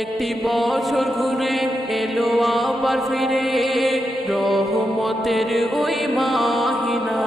একটি বছর ঘুরে এলো আবার ফিরে রহমতের ওই মাহিনা।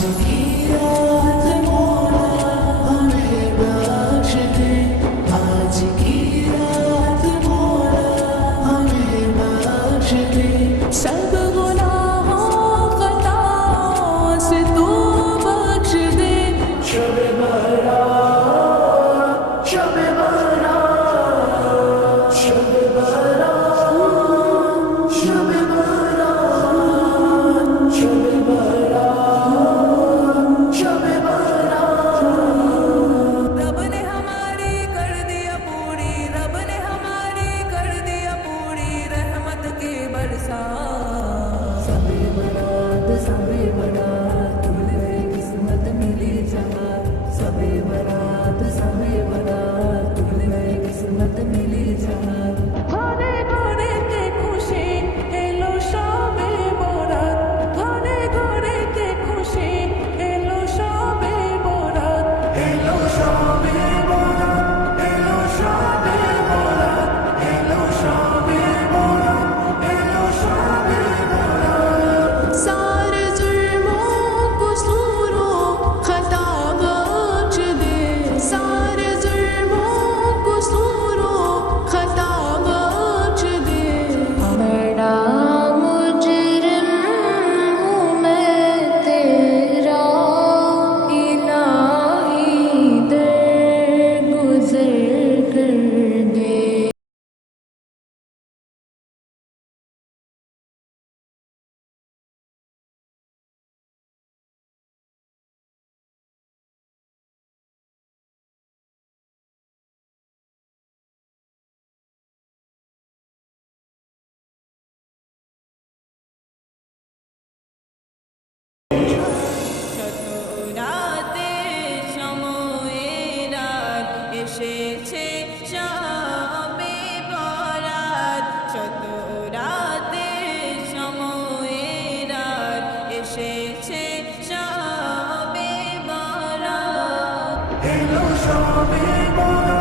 to hear. show me more. এসেছে সবে বরাত শত রাতে সময়ে রাত এসেছে সবে বরাত। এলো সবে বরাত।